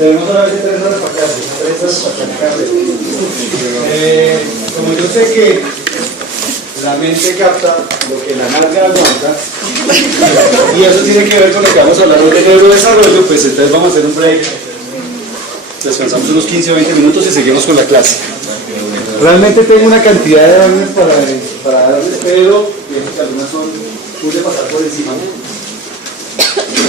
Tenemos solamente 3 horas para clase, 3 horas para clase. Como yo sé que la mente capta lo que la nalga aguanta, y eso tiene que ver con lo que vamos a hablar hoy de neurodesarrollo, pues entonces vamos a hacer un break. Descansamos unos 15 o 20 minutos y seguimos con la clase. Realmente tengo una cantidad de daños para darles, pero pienso que algunas son pude pasar por encima.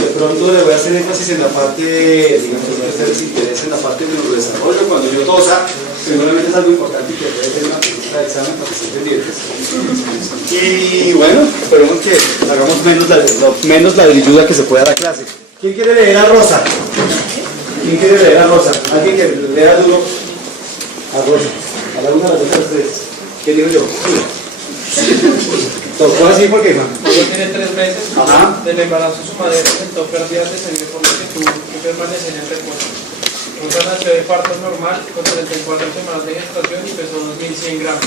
De pronto le voy a hacer énfasis en la parte, digamos, que a ustedes les interesa en la parte de neurodesarrollo. Cuando yo tosa, seguramente es algo importante y que debe ser una pregunta de examen para que estén pendientes. Y bueno, esperemos que hagamos menos la ayuda que se pueda a la clase. ¿Quién quiere leer a Rosa? ¿Quién quiere leer a Rosa? ¿Alguien que lea duro a Rosa? A la una, a las dos, a las tres. ¿Qué digo yo? ¿Tocó así por qué, ma? Luego tiene 3 meses. Ajá. Del embarazo su madre presentó pérdidas de sangre por lo que tuvo que permanecer en reposo. Rosa nació de parto normal con 34 semanas de gestación y pesó 2100 gramos.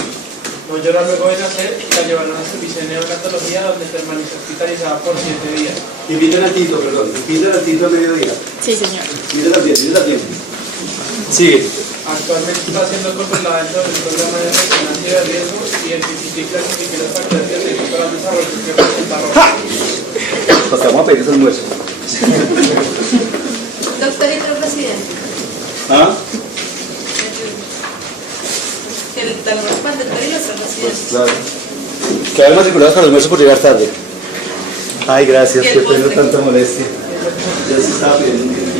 No lloró luego de nacer y la llevaron a servicio de neonatología donde permaneció hospitalizada por 7 días. Inviten al tinto, perdón. Inviten al tinto a mediodía. Sí, señor. Mírenla bien, mírenla bien. Sigue. Actualmente está siendo controlada dentro del programa de resonancia de riesgo y identifica y clasifica los factores de riesgo para el desarrollo que presenta Rosa. Pues te vamos a pedir ese almuerzo. Doctorito presidente. ¿Ah? El talón mandatorio y los presidentes. Claro. Quedaron matriculados para el almuerzo por llegar tarde. Ay, gracias, que tengo tanta molestia. Ya se estaba pidiendo un tiempito.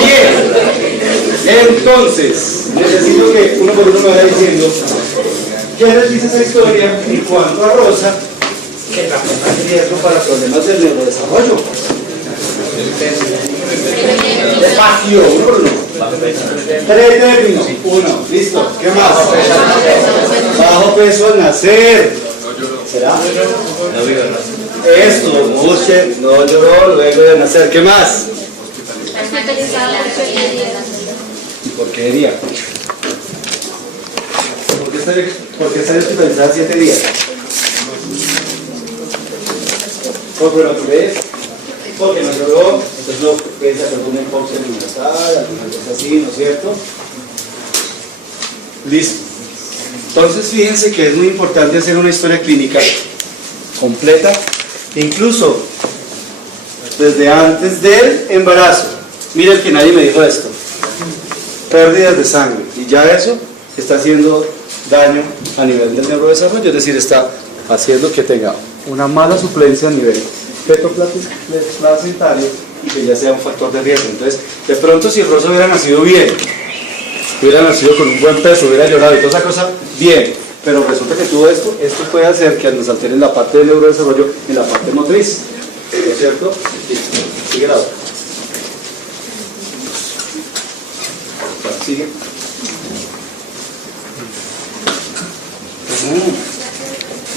Bien. Entonces, necesito que uno por uno me vaya diciendo qué les dice esa historia en cuanto a Rosa, que representa riesgo para problemas del neurodesarrollo. Despacio, uno por uno. 3 términos. 1, listo. ¿Qué más? Bajo peso al nacer. ¿Será? Esto, busquen, no lloró luego de nacer. ¿Qué más? ¿Y por qué diría? ¿Por qué estaría hospitalizada 7 días? ¿Por prematures? Porque no lloró, entonces no piensa que alguna hipoxia neonatal, alguna cosa así, ¿no es cierto? Listo. Entonces fíjense que es muy importante hacer una historia clínica completa, incluso desde antes del embarazo. Miren que nadie me dijo esto. Pérdidas de sangre, y ya eso está haciendo daño a nivel del neurodesarrollo, es decir, está haciendo que tenga una mala suplencia a nivel fetoplacentario y que ya sea un factor de riesgo. Entonces, de pronto si Rosa hubiera nacido bien, hubiera nacido con un buen peso, hubiera llorado y toda esa cosa, bien, pero resulta que tuvo esto puede hacer que nos alteren la parte del neurodesarrollo y la parte motriz, ¿no es cierto? Sigue la otra. Sigue.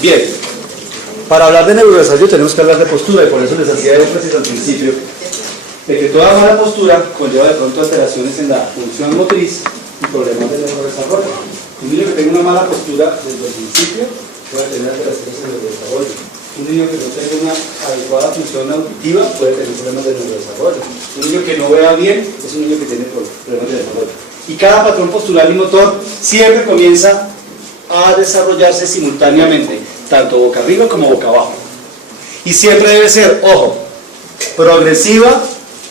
Bien. Para hablar de neurodesarrollo tenemos que hablar de postura y por eso les hacía énfasis al principio de que toda mala postura conlleva de pronto alteraciones en la función motriz y problemas de neurodesarrollo. Un niño que tenga una mala postura desde el principio puede tener alteraciones en el neurodesarrollo. Un niño que no tenga una adecuada función auditiva puede tener problemas de neurodesarrollo. Un niño que no vea bien es un niño que tiene problemas de desarrollo. Y cada patrón postural y motor siempre comienza a desarrollarse simultáneamente, tanto boca arriba como boca abajo. Y siempre debe ser, ojo, progresiva,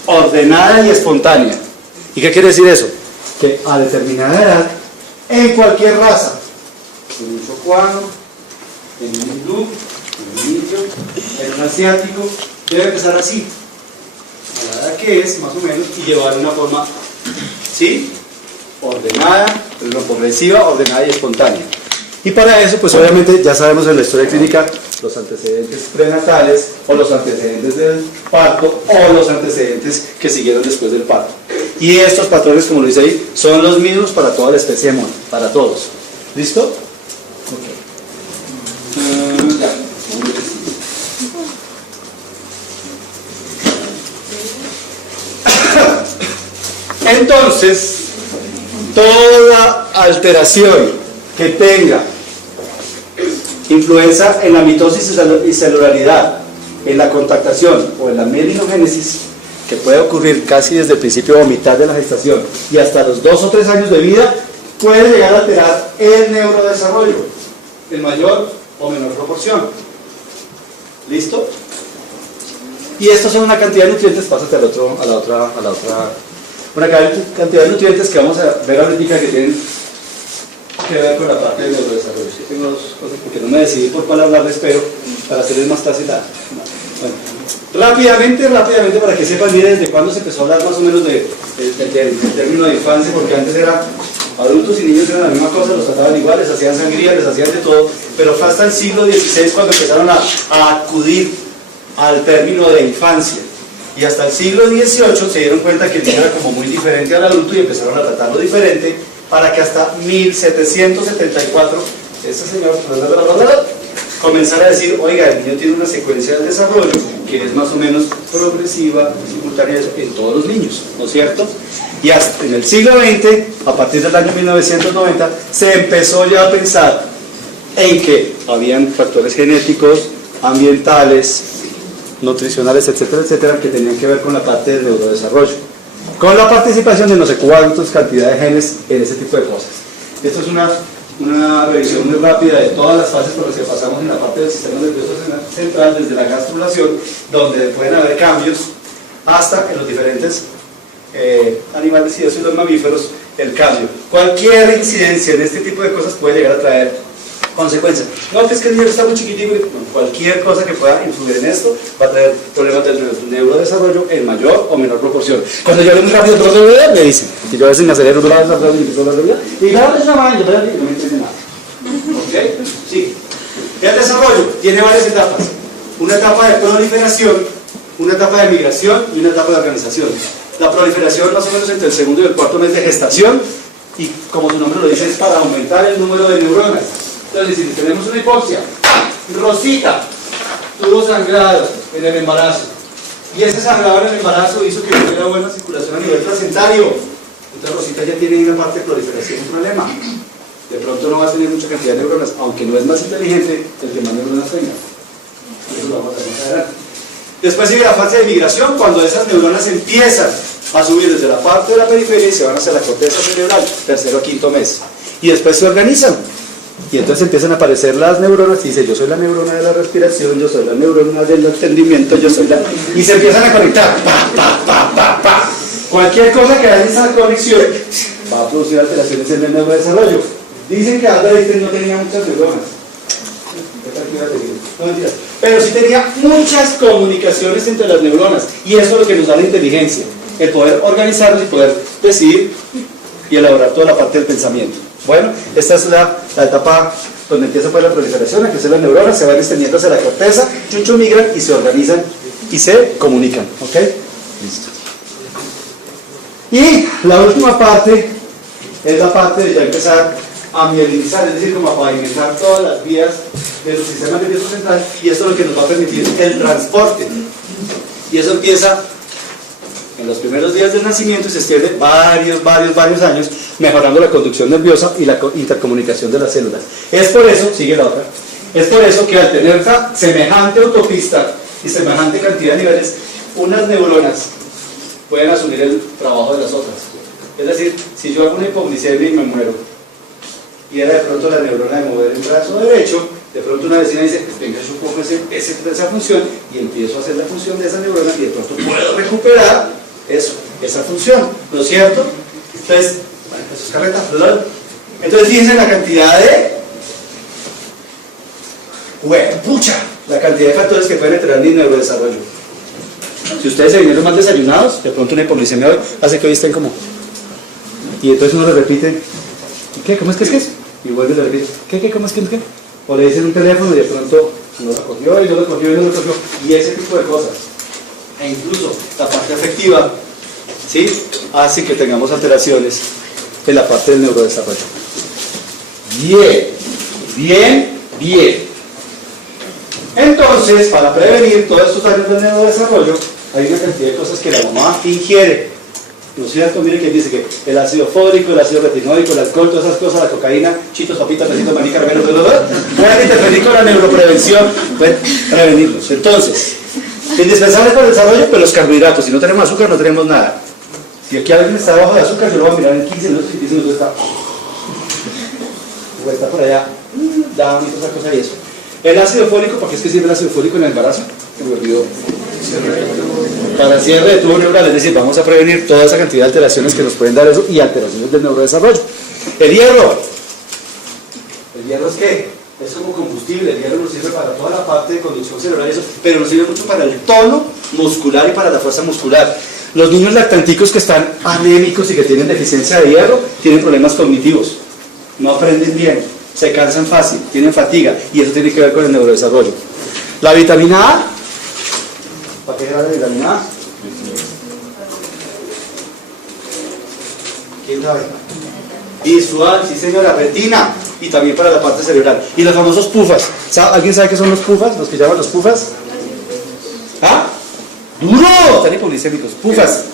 ordenada y espontánea. ¿Y qué quiere decir eso? Que a determinada edad, en cualquier raza, en un chocuano, en un hindú, en un indio, en un asiático, debe empezar así, a la edad que es, más o menos, y llevar una forma, ¿sí?, ordenada, pero progresiva, ordenada y espontánea. Y para eso, pues obviamente ya sabemos en la historia clínica los antecedentes prenatales o los antecedentes del parto o los antecedentes que siguieron después del parto. Y estos patrones, como lo dice ahí, son los mismos para toda la especie de mono, para todos. ¿Listo? Okay. Entonces, toda alteración que tenga influencia en la mitosis y celularidad, en la contactación o en la mielinogénesis, que puede ocurrir casi desde el principio o mitad de la gestación y hasta los 2 o 3 años de vida, puede llegar a alterar el neurodesarrollo en mayor o menor proporción. ¿Listo? Y estos son una cantidad de nutrientes, pásate a la otra, una cantidad de nutrientes que vamos a ver ahorita que tienen que ver con la parte del neurodesarrollo. Yo tengo 2 cosas porque no me decidí por cuál hablarles, pero para hacerles más fácil bueno. Rápidamente, para que sepan, miren desde cuándo se empezó a hablar más o menos del término de infancia, porque antes era adultos y niños eran la misma cosa, los trataban igual, les hacían sangría, les hacían de todo, pero fue hasta el siglo XVI cuando empezaron a acudir al término de infancia. Y hasta el siglo XVIII se dieron cuenta que el niño era como muy diferente al adulto y empezaron a tratarlo diferente, para que hasta 1774 este señor comenzara a decir, oiga, el niño tiene una secuencia de desarrollo que es más o menos progresiva, simultánea en todos los niños, ¿no es cierto? Y hasta en el siglo XX, a partir del año 1990, se empezó ya a pensar en que habían factores genéticos, ambientales, nutricionales, etcétera, etcétera, que tenían que ver con la parte del neurodesarrollo, con la participación de no sé cuántas cantidad de genes en ese tipo de cosas. Esto es una revisión muy rápida de todas las fases por las que pasamos en la parte del sistema nervioso central, desde la gastrulación, donde pueden haber cambios, hasta en los diferentes animales y los mamíferos, el cambio. Cualquier incidencia en este tipo de cosas puede llegar a traer consecuencias. No, que es que el niño está muy chiquitico, cualquier cosa que pueda influir en esto va a traer problemas del neurodesarrollo en mayor o menor proporción. Cuando yo hablo muy rápido, me dicen, que yo a veces me acelero, y claro, es una yo no me entiendo nada. ¿Ok? Sí. El desarrollo tiene varias etapas. Una etapa de proliferación, una etapa de migración y una etapa de organización. La proliferación más o menos entre el segundo y el cuarto mes de gestación, y como su nombre lo dice, es para aumentar el número de neuronas. Entonces, si tenemos una hipoxia, rosita, tuvo sangrado en el embarazo, y ese sangrado en el embarazo hizo que hubiera buena circulación a nivel placentario, entonces rosita ya tiene una parte de proliferación, un problema. De pronto no va a tener mucha cantidad de neuronas, aunque no es más inteligente el que más neuronas tenga. Eso lo vamos a ver más adelante. Después sigue la fase de migración, cuando esas neuronas empiezan a subir desde la parte de la periferia y se van hacia la corteza cerebral, tercero o quinto mes. Y después se organizan. Y entonces empiezan a aparecer las neuronas y dice, yo soy la neurona de la respiración, yo soy la neurona del entendimiento, yo soy la... Y se empiezan a conectar. Pa. Cualquier cosa que haya esa conexión va a producir alteraciones en el neurodesarrollo. Dicen que Albert Einstein no tenía muchas neuronas. No mentiras. Pero sí tenía muchas comunicaciones entre las neuronas. Y eso es lo que nos da la inteligencia. El poder organizarlos y poder decidir y elaborar toda la parte del pensamiento. Bueno, esta es la etapa donde empieza pues la proliferación, a crecer las neuronas, se van extendiendo hacia la corteza, migran y se organizan y se comunican. ¿Ok? Listo. Y la última parte es la parte de ya empezar a mielinizar, es decir, como a pavimentar todas las vías del sistema nervioso central, y esto es lo que nos va a permitir el transporte. Y eso empieza en los primeros días del nacimiento y se extiende varios años, mejorando la conducción nerviosa y la intercomunicación de las células. Es por eso, sigue la otra, es por eso que al tener semejante autopista y semejante cantidad de niveles, unas neuronas pueden asumir el trabajo de las otras. Es decir, si yo hago una hipoglicemia y me muero, y era de pronto la neurona de mover el brazo derecho, de pronto una vecina dice, venga, yo cojo esa función y empiezo a hacer la función de esa neurona y de pronto puedo recuperar esa función, ¿no es cierto? Entonces, bueno, eso es carreta, ¿verdad? Entonces fíjense la cantidad de la cantidad de factores que pueden alterar el neurodesarrollo. Si ustedes se vinieron mal desayunados, de pronto una hipoglicemia hoy hace que hoy estén como, y entonces uno le repite, ¿qué? ¿Cómo es que es? Y vuelve y le repite, ¿qué? ¿Cómo es que es? ¿Qué? O le dicen un teléfono y de pronto no lo cogió y no lo cogió y no lo cogió, y ese tipo de cosas. E incluso la parte afectiva, ¿sí?, hace que tengamos alteraciones en la parte del neurodesarrollo. Bien. Entonces, para prevenir todos estos daños del neurodesarrollo, hay una cantidad de cosas que la mamá ingiere. ¿no es cierto? Mire que dice que el ácido fólico, el ácido retinóico, el alcohol, todas esas cosas, la cocaína, chitos, papitas, besitos, maní, caramelo, pueden interferir con la neuroprevención, pueden prevenirlos. Entonces, indispensable para el desarrollo, pues los carbohidratos. Si no tenemos azúcar, no tenemos nada. Si aquí alguien está abajo de azúcar, yo lo voy a mirar en 15 minutos y 15 minutos está... o está por allá, da bonito esa cosa y eso. El ácido fólico, ¿para qué es que sirve el ácido fólico en el embarazo? Se me olvidó. Para cierre de tubo neural, es decir, vamos a prevenir toda esa cantidad de alteraciones que nos pueden dar eso y alteraciones del neurodesarrollo. El hierro. ¿El hierro es qué? Es como combustible. El hierro nos sirve para toda la parte de conducción cerebral y eso, pero nos sirve mucho para el tono muscular y para la fuerza muscular. Los niños lactanticos que están anémicos y que tienen deficiencia de hierro tienen problemas cognitivos, no aprenden bien, se cansan fácil, tienen fatiga y eso tiene que ver con el neurodesarrollo. La vitamina A, ¿para qué era la vitamina A? ¿Quién sabe? Visual, sí señor, la retina y también para la parte cerebral. Y los famosos pufas, ¿alguien sabe qué son los pufas? ¿Los que llaman los pufas? ¿Ah? ¡Duro! Están hipoglicémicos. Pufas.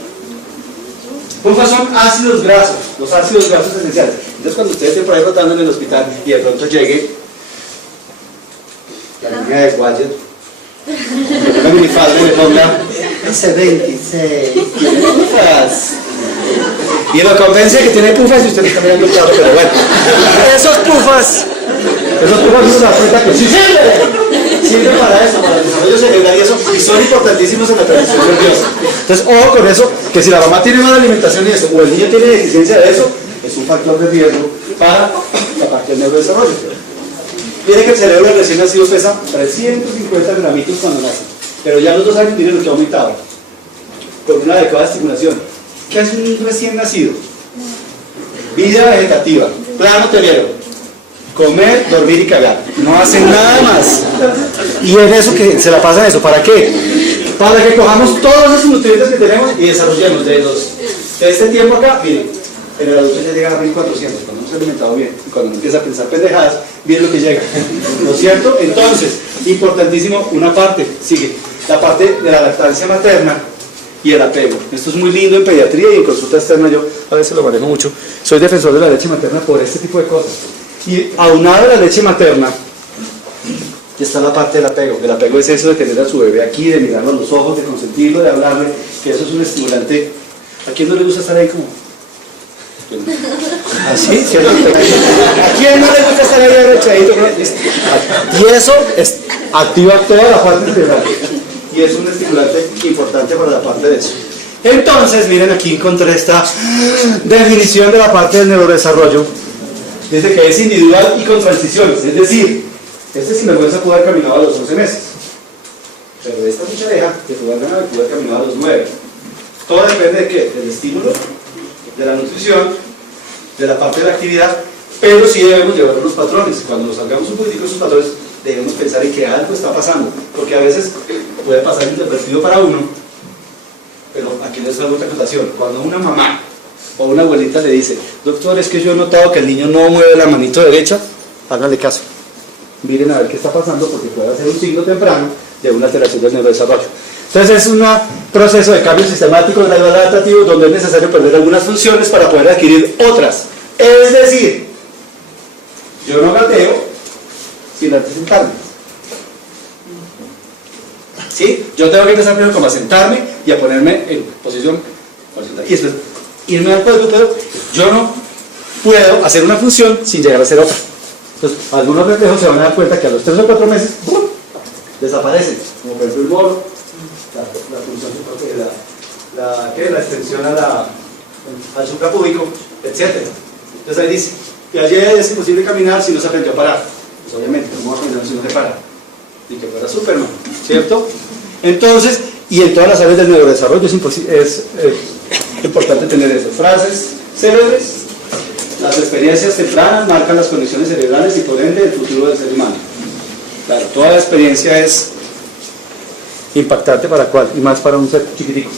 Pufas son ácidos grasos, los ácidos grasos esenciales. Entonces cuando ustedes estén por ahí rotando en el hospital y de pronto llegue la línea de Guayet, una minifalda y le ponga ese 26 pufas. Y lo convence que tiene pufas y usted está mirando el carro, pero bueno. Esos pufas uno se da cuenta que sí sirve para eso, para el desarrollo cerebral y eso, y son importantísimos en la transición nerviosa. Entonces, ojo con eso, que si la mamá tiene mala alimentación y eso, o el niño tiene deficiencia de eso, es un factor de riesgo para la parte del neurodesarrollo. Miren que el cerebro del recién nacido pesa 350 gramitos cuando nace, pero ya a los 2 años miren lo que ha aumentado, con una adecuada estimulación. ¿Qué es un recién nacido? Vida vegetativa, plano telero. Comer, dormir y cagar. No hacen nada más. Y en eso que se la pasan eso. ¿Para qué? Para que cojamos todos esos nutrientes que tenemos y desarrollemos de este tiempo acá. Miren, en el adulto ya llega a 1400 cuando no se ha alimentado bien. Y cuando uno empieza a pensar pendejadas, miren lo que llega. ¿No es cierto? Entonces, importantísimo, una parte, sigue, la parte de la lactancia materna y el apego. Esto es muy lindo en pediatría y en consulta externa. Yo a veces lo manejo mucho. Soy defensor de la leche materna por este tipo de cosas. Y aunado a la leche materna está la parte del apego. El apego es eso de tener a su bebé aquí, de mirarlo a los ojos, de consentirlo, de hablarle, que eso es un estimulante. ¿A quién no le gusta estar ahí como? ¿Así? ¿Cierto? ¿A quién no le gusta estar ahí arrechadito? Y eso activa toda la parte cerebral. Y es un estimulante importante para la parte de eso. Entonces, miren, aquí encontré esta definición de la parte del neurodesarrollo. Dice que es individual y con transiciones, es decir, este sinvergüenza pudo haber caminado a los 11 meses, pero esta muchareja que pudo haber caminado a los 9. Todo depende de qué, del estímulo, de la nutrición, de la parte de la actividad, pero sí debemos llevar unos patrones. Cuando nos salgamos un poquitico de esos patrones, debemos pensar en que algo está pasando, porque a veces puede pasar inadvertido para uno, pero aquí les hago otra acotación. Cuando una mamá o una abuelita le dice, doctor, es que yo he notado que el niño no mueve la manito derecha, háganle caso. Miren a ver qué está pasando, porque puede ser un signo temprano de una alteración del neurodesarrollo. Entonces es un proceso de cambio sistemático gradual adaptativo donde es necesario perder algunas funciones para poder adquirir otras. Es decir, yo no gateo sin antes sentarme. ¿Sí? Yo tengo que empezar primero como a sentarme y a ponerme en posición horizontal. Y después irme al cuadrúpedo. Yo no puedo hacer una función sin llegar a hacer otra. Entonces, algunos reflejos se van a dar cuenta que a los 3 o 4 meses ¡pum!, desaparecen, como por ejemplo el moro, la función la extensión al suprapúbico, etc. Entonces ahí dice, y ayer es imposible caminar si no se aprendió a parar. Pues obviamente, ¿cómo va a caminar si no se para? Y que fuera Superman, ¿cierto? Entonces, y en todas las áreas del neurodesarrollo es importante tener eso. Frases célebres. Las experiencias tempranas marcan las conexiones cerebrales y por ende el futuro del ser humano. Claro, toda la experiencia es impactante para cuál, y más para un ser chiquitico.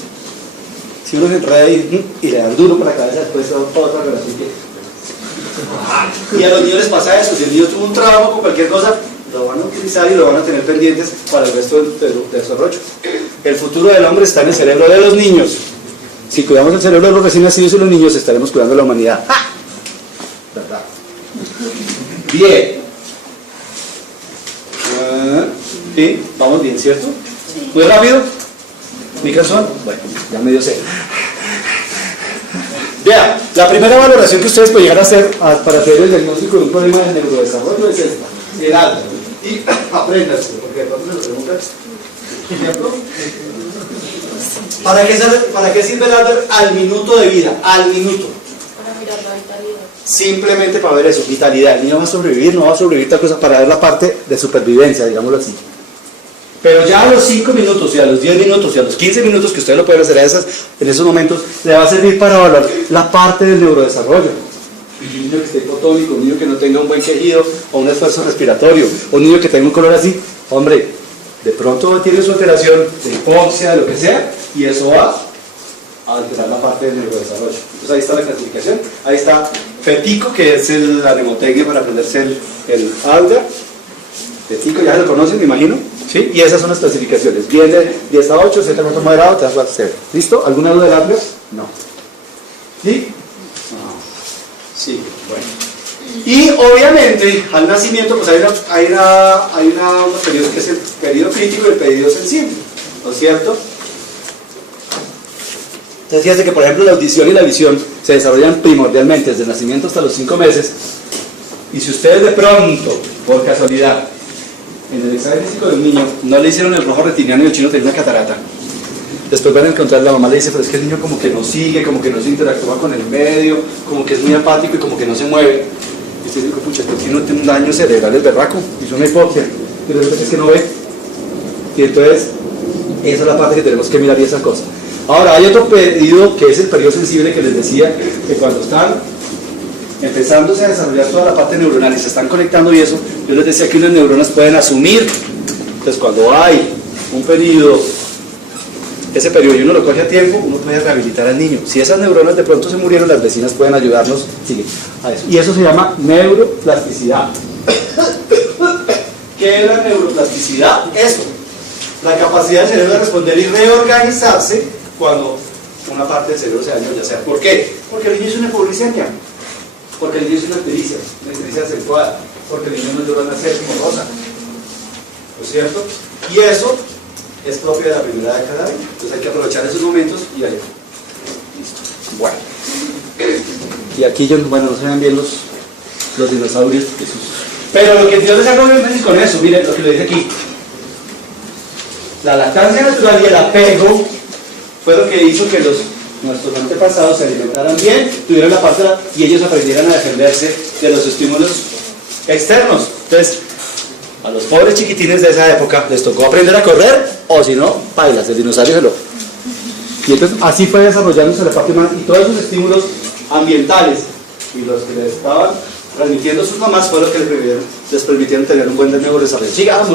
Si uno se enreda y le dan duro por la cabeza, después otra relación que... Y a los niños les pasa eso, si el niño tuvo un trauma con cualquier cosa, lo van a utilizar y lo van a tener pendientes para el resto del desarrollo. El futuro del hombre está en el cerebro de los niños. Si cuidamos el cerebro de los recién nacidos y los niños, estaremos cuidando la humanidad. ¡Ah! ¿Verdad? Bien. ¿Sí? ¿Vamos bien, cierto? ¿Muy rápido? ¿Mi canción? Bueno, ya medio sé. Vean, la primera valoración que ustedes pueden llegar a hacer para hacer el diagnóstico de un problema de neurodesarrollo es esta, el alto. Y apréndanse, porque de pronto se lo preguntan. ¿Cierto? ¿Para qué sirve el Adler al minuto de vida? Al minuto. Para mirar la vitalidad. Simplemente para ver eso, vitalidad. El niño va a sobrevivir, no va a sobrevivir, tal cosa, para ver la parte de supervivencia, digámoslo así. Pero ya a los 5 minutos y a los 10 minutos y a los 15 minutos que ustedes lo pueden hacer en esos momentos, le va a servir para evaluar la parte del neurodesarrollo. Un niño que esté hipotónico, un niño que no tenga un buen quejido o un esfuerzo respiratorio, un niño que tenga un color así, hombre, de pronto tiene su alteración de hipoxia, de lo que sea, y eso va a alterar la parte del neurodesarrollo. Entonces ahí está la clasificación, ahí está FETICO, que es la mnemotecnia para aprenderse el ALGA. FETICO, ya lo conocen, me imagino, ¿sí? Y esas son las clasificaciones, viene 10 a 8, 7 a moderado, 3 a 0. ¿Listo? ¿Alguna duda del ALGA? No. ¿Sí? No. Sí, bueno. Y obviamente al nacimiento pues hay unos periodos que es el periodo crítico y el periodo sensible, ¿no es cierto? Entonces fíjense que por ejemplo la audición y la visión se desarrollan primordialmente desde el nacimiento hasta los 5 meses, y si ustedes de pronto, por casualidad, en el examen físico de un niño no le hicieron el rojo retiniano y el chino tenía una catarata, después van a encontrar, la mamá le dice, pero es que el niño como que no sigue, como que no se interactúa con el medio, como que es muy apático y como que no se mueve. Y usted dice, pucha, este niño tiene un daño cerebral, el berraco, hizo una hipoxia, pero es que no ve. Y entonces, esa es la parte que tenemos que mirar y esa cosa. Ahora, hay otro periodo que es el periodo sensible que les decía, que cuando están empezándose a desarrollar toda la parte neuronal y se están conectando y eso, yo les decía que unas neuronas pueden asumir. Entonces, cuando hay un periodo, ese periodo y uno lo coge a tiempo, uno puede rehabilitar al niño. Si esas neuronas de pronto se murieron, las vecinas pueden ayudarnos, sigue, a eso. Y eso se llama neuroplasticidad. ¿Qué es la neuroplasticidad? Eso, la capacidad del cerebro de responder y reorganizarse cuando una parte del cerebro se dañó, ya sea. ¿Por qué? Porque el niño es una hipoglicemia, porque el niño es una ictericia acentuada, porque el niño no llora a nacer como rosa, ¿no es cierto? Y eso es propia de la primera década, entonces hay que aprovechar esos momentos y ahí. Listo. Bueno. Y aquí bueno, no se ven bien los dinosaurios. Pero lo que Dios les haga énfasis con eso, miren lo que le dice aquí. La lactancia natural y el apego fue lo que hizo que nuestros antepasados se alimentaran bien, tuvieran la pasta y ellos aprendieran a defenderse de los estímulos externos. Entonces, a los pobres chiquitines de esa época les tocó aprender a correr, o si no, bailas, el dinosaurio se lo. Y entonces así fue desarrollándose la parte humana y todos esos estímulos ambientales y los que les estaban transmitiendo sus mamás fue lo que les permitieron tener un buen neurodesarrollo. Sigamos.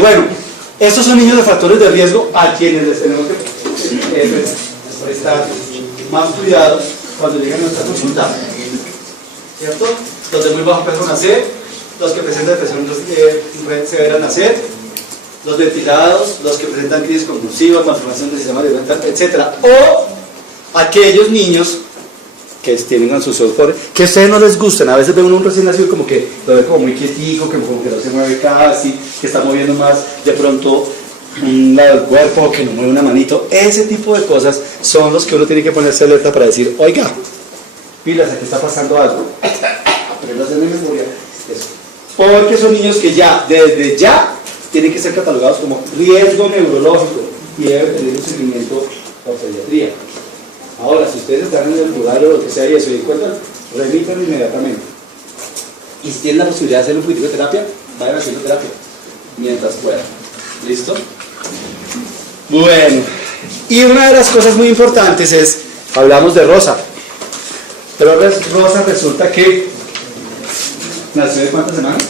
Bueno, estos son niños de factores de riesgo a quienes les tenemos que prestar más cuidado cuando lleguen a nuestra consulta, ¿cierto? Los de muy bajo peso nacer, los que presentan depresión severa nacer, los ventilados, los que presentan crisis convulsivas, malformación del sistema nervioso, etc. O aquellos niños que tienen a sus ojos que a ustedes no les gustan. A veces ven un recién nacido como que lo ve como muy quietico, como que no se mueve casi, que está moviendo más de pronto un lado del cuerpo, que no mueve una manito. Ese tipo de cosas son los que uno tiene que ponerse alerta para decir, oiga, pilas, aquí está pasando algo. Aprendas en memoria eso. Porque son niños que ya, desde ya, tienen que ser catalogados como riesgo neurológico y deben tener un seguimiento por pediatría. Ahora, si ustedes están en el lugar o lo que sea y eso y encuentran, remítanlo inmediatamente. Y si tienen la posibilidad de hacer un poquito de terapia, vayan haciendo terapia mientras puedan. ¿Listo? Bueno, y una de las cosas muy importantes es, hablamos de Rosa, pero Rosa resulta que nació de ¿cuántas semanas?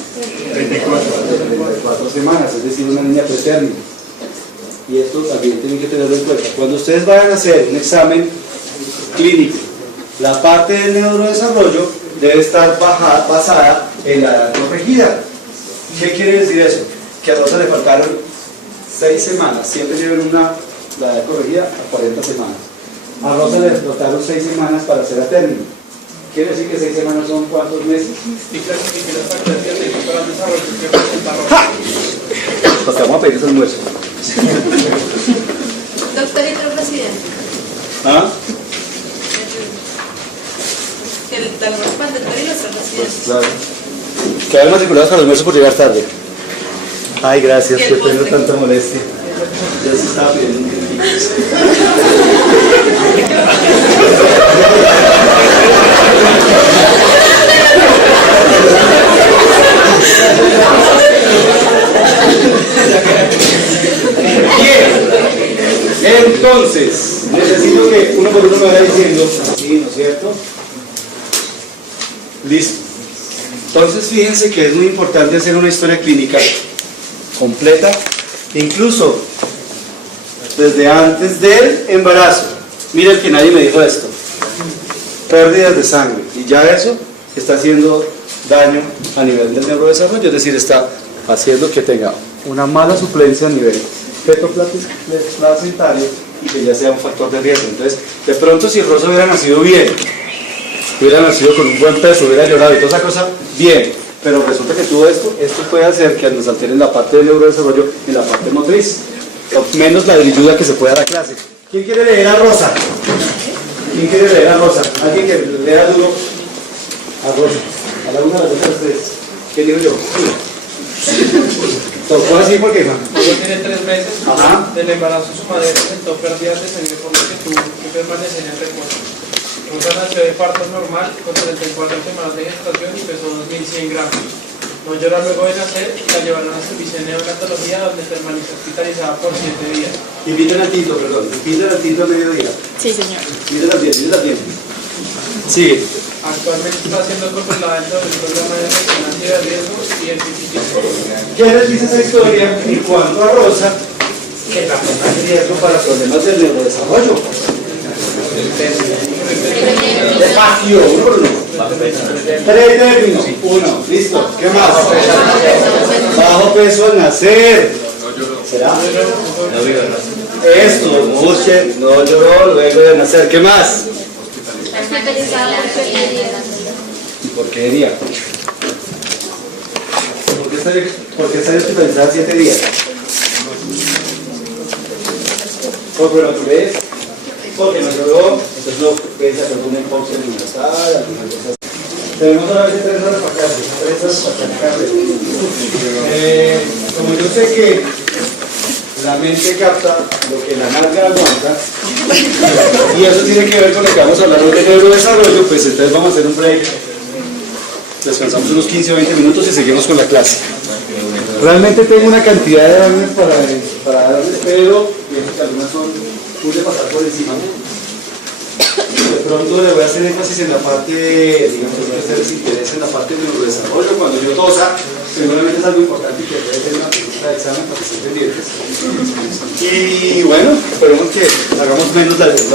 34 semanas, es decir, una niña pretérmino. Y esto también tienen que tenerlo en cuenta. Cuando ustedes vayan a hacer un examen clínico, la parte del neurodesarrollo debe estar basada en la edad corregida. ¿Qué quiere decir eso? Que a Rosa le faltaron 6 semanas, siempre lleven una la edad corregida a 40 semanas. A Rosa le explotaron 6 semanas para hacer a término. Quiere decir que 6 semanas son ¿cuántos meses? Y clasifique las factores biotecniques para el desarrollo que presenta Rosa. Porque vamos a pedir ese almuerzo. Doctorito presidente, ¿Ah? que el tal normal del Perú y los residentes. Claro. Quedaron matriculados para el almuerzo por llegar tarde. Ay, gracias, Y el que tengo postre. tanta molestia. Ya se estaba pidiendo un poquito. Bien, entonces, necesito que uno por uno me vaya diciendo, sí, ¿no es cierto? Listo. Entonces, fíjense que es muy importante hacer una historia clínica completa, incluso desde antes del embarazo. Miren que nadie me dijo esto. Pérdidas de sangre, y ya eso está haciendo daño a nivel del neurodesarrollo, es decir, está haciendo que tenga una mala suplencia a nivel fetoplacentario y que ya sea un factor de riesgo. Entonces, de pronto, si Rosa hubiera nacido bien, hubiera nacido con un buen peso, hubiera llorado y toda esa cosa, bien, pero resulta que tuvo esto puede hacer que nos alteren la parte del neurodesarrollo y la parte motriz, o menos la debilidad que se pueda dar a clase. ¿Quién quiere leer a Rosa? ¿Quién quiere leer a Rosa? ¿Alguien que lea duro a Rosa? A la una, a las dos, a las tres. ¿Qué digo yo? Tocó así porque no. Luego tiene 3 meses. Ajá. Del embarazo su madre presentó pérdidas de sangre por lo que tuvo que permanecer en reposo. Rosa nació de parto normal con 34 semanas de gestación y pesó 2100 gramos. No llora luego de nacer y la llevaron a servicio de neonatología donde permaneció hospitalizada por 7 días. Inviten al tinto, perdón. Inviten al tinto a mediodía. Sí, señor. Mírenla bien, mírenla bien. Sigue. Actualmente está siendo controlada dentro del programa de vigilancia de riesgo y el científico. ¿Qué les dice esa historia en cuanto a Rosa? Que también hay riesgo para problemas del neurodesarrollo. Despacio, uno por uno. 3 términos. 1, listo. ¿Qué más? Bajo peso al nacer. ¿Será? Esto, busquen, no lloró luego de nacer. ¿Qué más? ¿Y por qué diría? ¿Por qué estaría hospitalizada 7 días? ¿Por prematurez? Porque no lloró, entonces no puede hacer una hipoxia neonatal, alguna cosa así. Tenemos solamente 3 horas para acá, 3 horas para acá. Como yo sé que la mente capta lo que la nalga aguanta, y eso tiene que ver con lo que vamos a hablar hoy de neurodesarrollo, pues entonces vamos a hacer un break. Descansamos unos 15 o 20 minutos y seguimos con la clase. Realmente tengo una cantidad de datos para darles, pero pienso que algunas son pude pasar por encima. De pronto le voy a hacer énfasis en la parte, digamos, que a ustedes les interesa en la parte de neurodesarrollo. Cuando yo tosa, seguramente es algo importante y que debe ser una pregunta de examen para que estén pendientes. Y bueno, esperemos que hagamos menos la